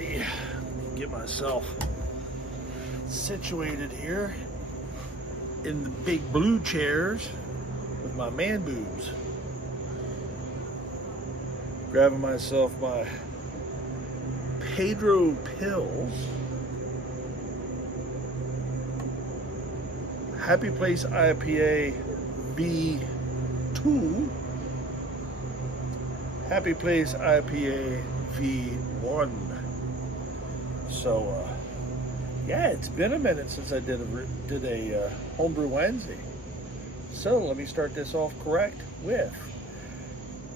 Alrighty, get myself situated here in the big blue chairs with my man boobs. Grabbing myself my Pedro Pills, Happy Place IPA V2, Happy Place IPA V1. So yeah, it's been a minute since I did a Homebrew Wednesday. So let me start this off correct with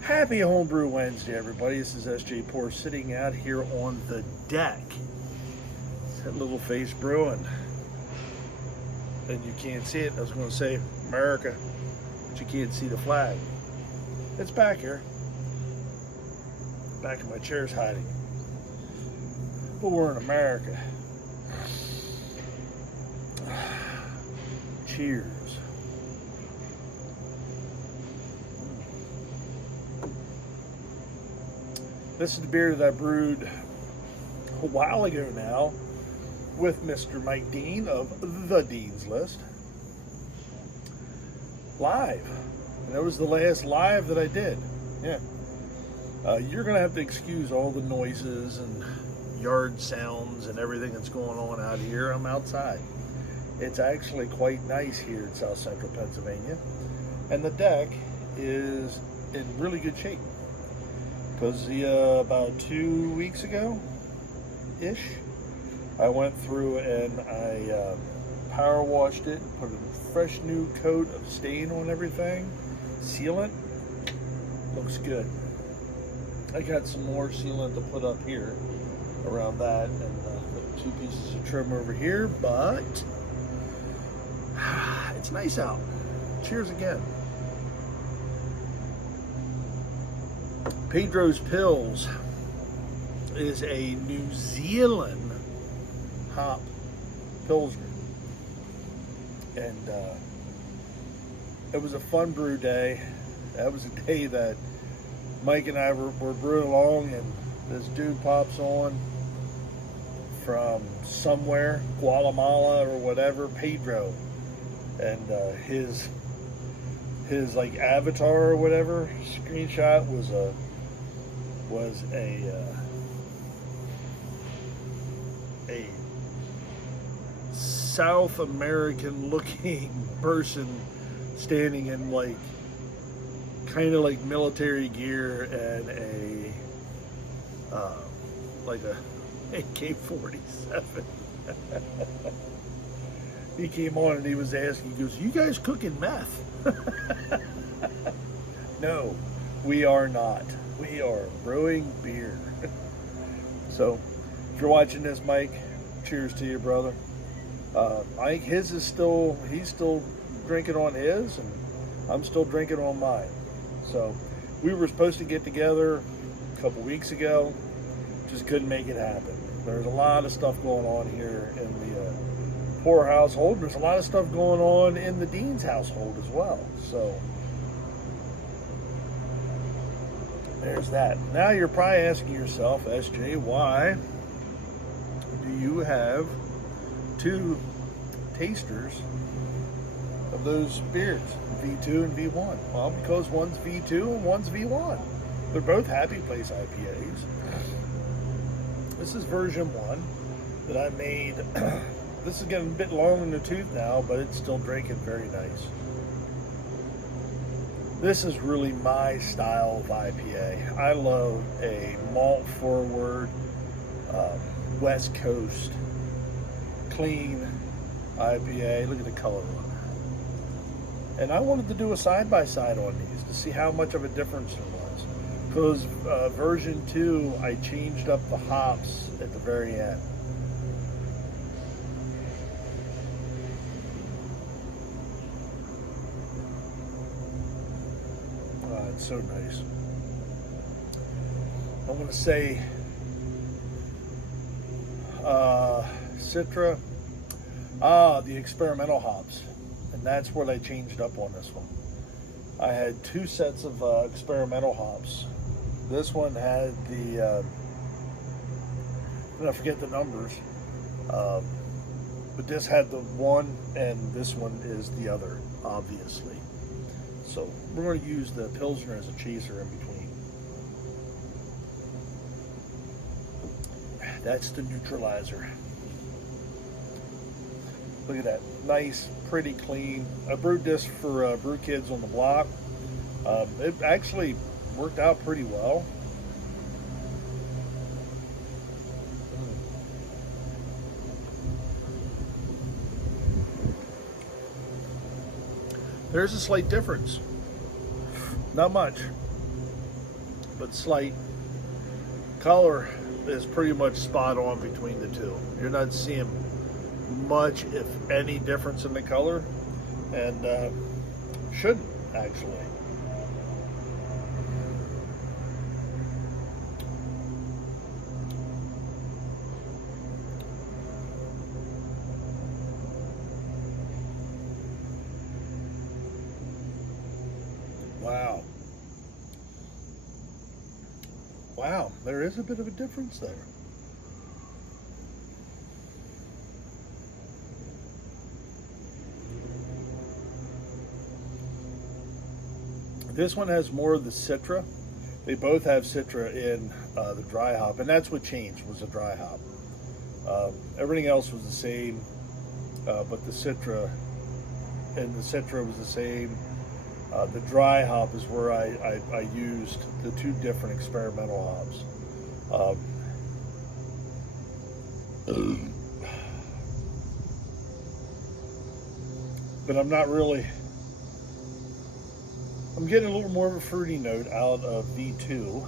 Happy Homebrew Wednesday, everybody. This is SJ Poor sitting out here on the deck. It's that Little Face Brewing. And you can't see it. I was going to say America, but you can't see the flag. It's back here. Back of my chair's hiding. But we're in America. Cheers. This is the beer that I brewed a while ago now with Mr. Mike Dean of the Dean's List. Live. And that was the last live that I did. Yeah. You're going to have to excuse all the noises and yard sounds and everything that's going on out here. I'm outside. It's actually quite nice here in South Central Pennsylvania. And the deck is in really good shape. Because about 2 weeks ago-ish, I went through and I power washed it, put a fresh new coat of stain on everything, sealant. Looks good. I got some more sealant to put up here around that, and 2 pieces of trim over here, but it's nice out. Cheers again. Pedro's Pills is a New Zealand hop pilsner, and it was a fun brew day. That was a day that Mike and I were brewing along, and this dude pops on from somewhere, Guatemala or whatever, Pedro, and his like avatar or whatever screenshot was a South American looking person standing in like kind of like military gear and like a AK-47. He came on and he was asking, he goes, "You guys cooking meth?" No, we are not. We are brewing beer. So, if you're watching this, Mike, cheers to you, brother. Mike, he's still drinking on his, and I'm still drinking on mine. So, we were supposed to get together a couple weeks ago, just couldn't make it happen. There's a lot of stuff going on here in the Poor household. There's a lot of stuff going on in the Dean's household as well. So, there's that. Now you're probably asking yourself, SJ, why do you have 2 tasters of those beers, V2 and V1? Well, because one's V2 and one's V1. They're both Happy Place IPAs. This is version 1 that I made. This is getting a bit long in the tooth now, but it's still drinking very nice. This is really my style of IPA. I love a malt forward, West Coast, clean IPA. Look at the color on it. And I wanted to do a side-by-side on these to see how much of a difference there was. Because version 2, I changed up the hops at the very end. It's so nice. I want to say Citra, the experimental hops, and that's what I changed up on this one. I had 2 sets of experimental hops. This one had the and I forget the numbers. But this had the one, and this one is the other, obviously. So we're going to use the Pilsner as a chaser in between. That's the neutralizer. Look at that. Nice, pretty clean. I brewed this for Brew Kids on the Block. It actually worked out pretty well. There's a slight difference. Not much, but slight. Color is pretty much spot on between the two. You're not seeing much, if any, difference in the color, and shouldn't actually. Wow. Wow, there is a bit of a difference there. This one has more of the Citra. They both have Citra in the dry hop, and that's what changed, was the dry hop. Everything else was the same, but the Citra was the same. The dry hop is where I used the two different experimental hops. But I'm not really, I'm getting a little more of a fruity note out of V2.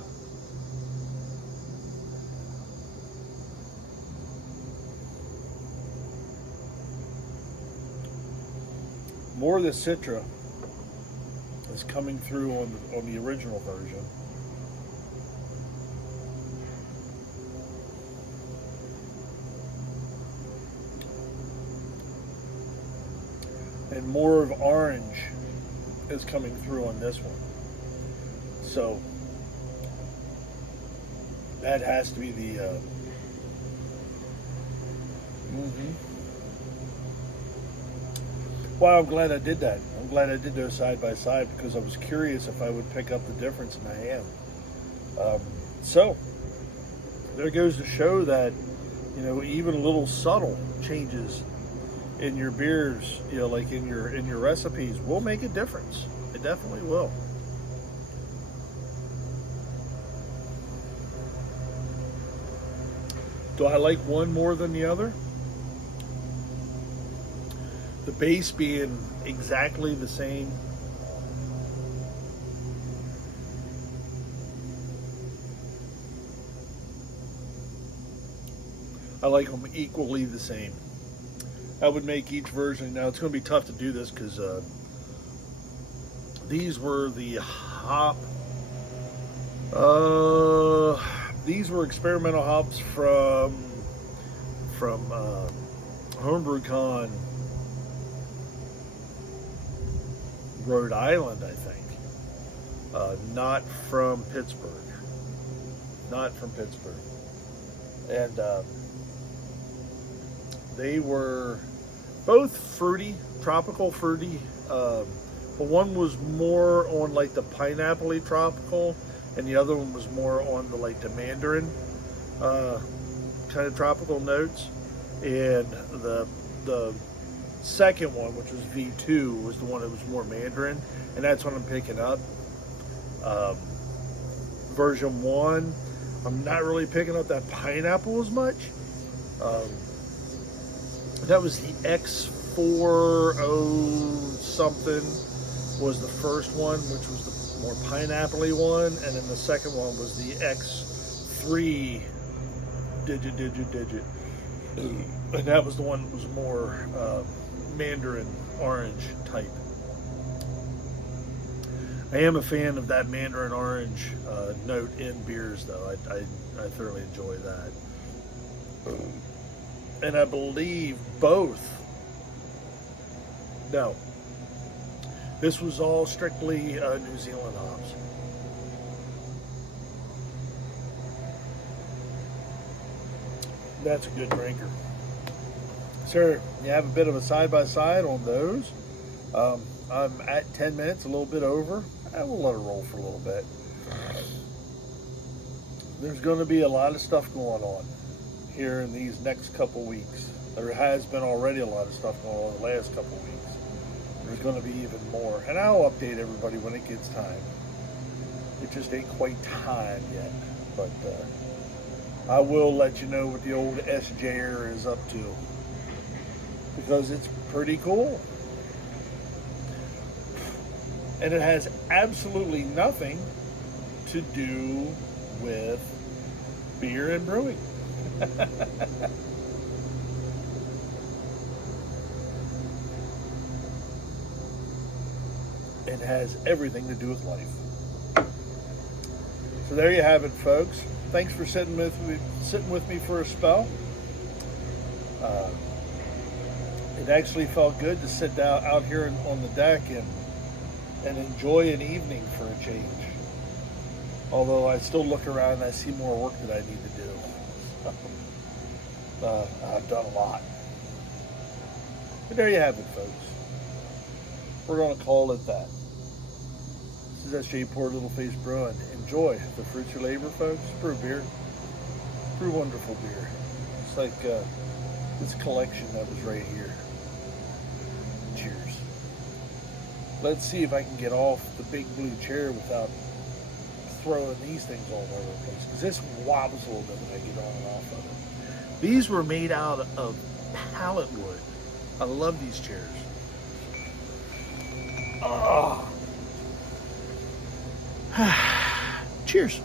More of the Citra is coming through on the original version. And more of orange is coming through on this one. So that has to be the Well, I'm glad I did that. I'm glad I did those side by side, because I was curious if I would pick up the difference, and I am. So there goes to show that, you know, even little subtle changes in your beers, you know, like in your recipes, will make a difference. It definitely will. Do I like one more than the other? The base being exactly the same. I like them equally the same. I would make each version. Now it's going to be tough to do this because these were the hop. These were experimental hops from Homebrew Con, Rhode Island, I think. Not from Pittsburgh. Not from Pittsburgh. And they were both fruity, tropical fruity. But one was more on like the pineapple-y tropical, and the other one was more on the like the mandarin kind of tropical notes. And the second one, which was V2, was the one that was more mandarin, and that's what I'm picking up. Version 1, I'm not really picking up that pineapple as much. That was the X40 something was the first one, which was the more pineapple-y one, and then the second one was the X3 digit. And that was the one that was more mandarin orange type. I am a fan of that mandarin orange note in beers, though. I thoroughly enjoy that. And I believe both. No. This was all strictly New Zealand hops. That's a good drinker. Sir, you have a bit of a side-by-side on those. I'm at 10 minutes, a little bit over. And we'll let it roll for a little bit. There's going to be a lot of stuff going on here in these next couple weeks. There has been already a lot of stuff going on the last couple weeks. There's going to be even more. And I'll update everybody when it gets time. It just ain't quite time yet. But I will let you know what the old SJer is up to. Because it's pretty cool. And it has absolutely nothing to do with beer and brewing. It has everything to do with life. So there you have it, folks. Thanks for sitting with me for a spell. It actually felt good to sit down out here on the deck and enjoy an evening for a change. Although I still look around and I see more work that I need to do. I've done a lot. But there you have it, folks. We're going to call it that. This is SJ Poor Little Face Brewing. Enjoy the fruits of labor, folks. Brew beer. Brew wonderful beer. It's like this collection that was right here. Cheers. Let's see if I can get off the big blue chair without throwing these things all over the place. Because this wobbles a little bit when I get on and off of it. These were made out of pallet wood. I love these chairs. Oh. Cheers.